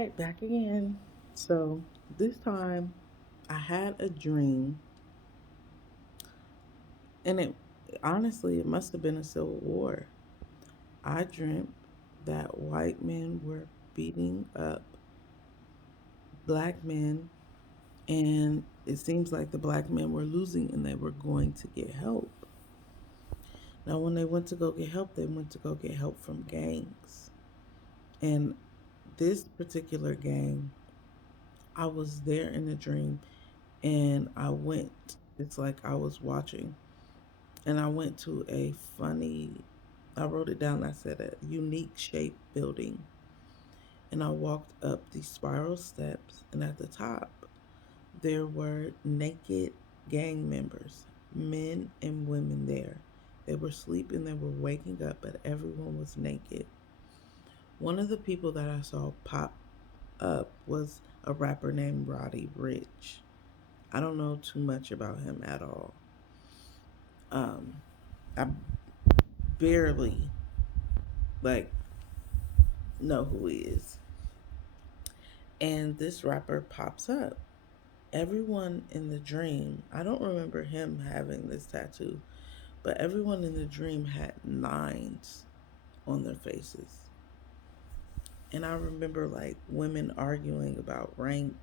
right, back again. So this time I had a dream, and it honestly, it must have been a civil war. I dreamt that white men were beating up black men, and it seems like the black men were losing and they were going to get help. Now, when they went to go get help, they went to go get help from gangs. And this particular gang, I was there in the dream and I went, it's like I was watching, and I went to a funny, I wrote it down, I said a unique shape building. And I walked up these spiral steps, and at the top, there were naked gang members, men and women there. They were sleeping, they were waking up, but everyone was naked. One of the people that I saw pop up was a rapper named Roddy Rich. I don't know too much about him at all. Um, I barely like know who he is. And this rapper pops up. Everyone in the dream, I don't remember him having this tattoo, but everyone in the dream had nines on their faces. And I remember like women arguing about rank,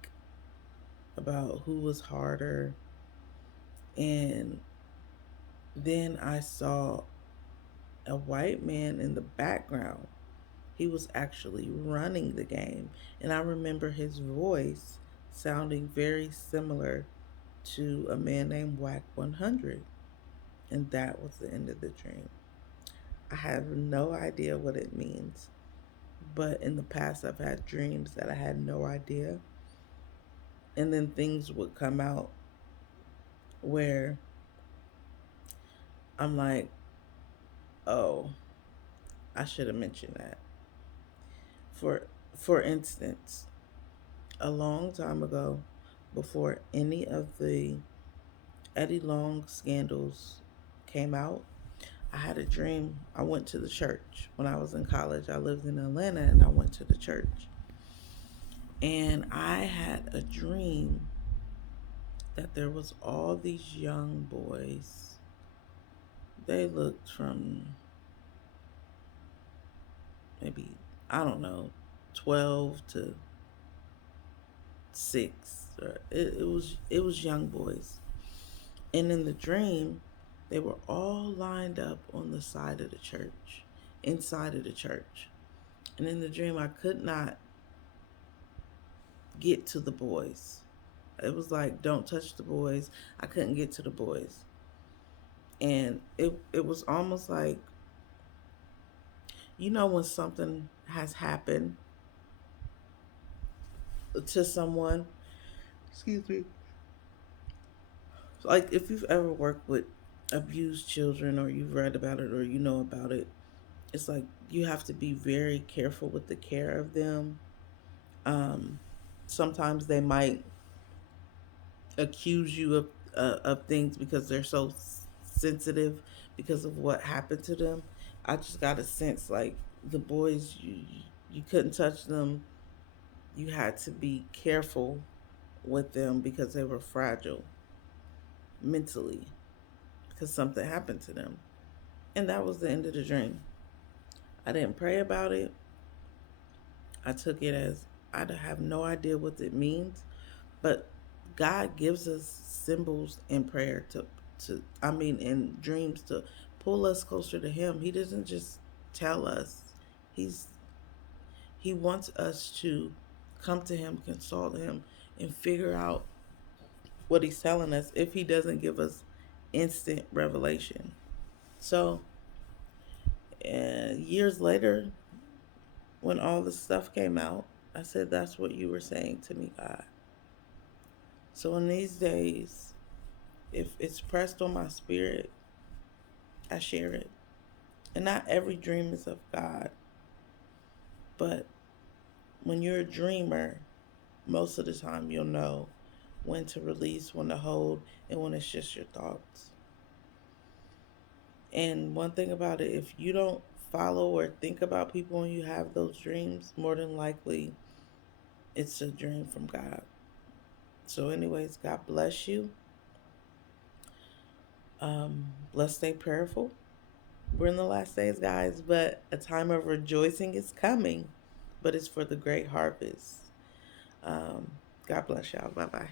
about who was harder. And then I saw a white man in the background. He was actually running the game. And I remember his voice sounding very similar to a man named Whack 100. And that was the end of the dream. I have no idea what it means. But in the past, I've had dreams that I had no idea. And then things would come out where I'm like, oh, I should have mentioned that. For for instance, a long time ago, before any of the Eddie Long scandals came out, I had a dream. I went to the church when I was in college. I lived in Atlanta and I went to the church. And I had a dream that there was all these young boys. They looked from maybe, I don't know, 12 to 6. Or it was young boys. And in the dream, they were all lined up on the side of the church, inside of the church. And in the dream, I could not get to the boys. It was like, don't touch the boys. I couldn't get to the boys. And it was almost like, when something has happened to someone, excuse me, like if you've ever worked with abused children or you've read about it or you know about it, it's like you have to be very careful with the care of them. Um, Sometimes they might accuse you of things because they're so sensitive because of what happened to them. I just got a sense like the boys, you couldn't touch them. You had to be careful with them because they were fragile mentally because something happened to them. And that was the end of the dream. I didn't pray about it. I took it as I have no idea what it means, but God gives us symbols in prayer in dreams to pull us closer to Him. He doesn't just tell us. He's He wants us to come to Him, consult Him, and figure out what He's telling us if He doesn't give us instant revelation. So, years later, when all this stuff came out, I said, "That's what you were saying to me, God." So in these days, if it's pressed on my spirit, I share it. And not every dream is of God, but when you're a dreamer, most of the time you'll know when to release, when to hold, and when it's just your thoughts. And one thing about it, if you don't follow or think about people when you have those dreams, more than likely It's a dream from God. So, anyways, God bless you. Let's stay prayerful. We're in the last days, guys, but a time of rejoicing is coming, but it's for the great harvest. Um, God bless y'all. Bye bye.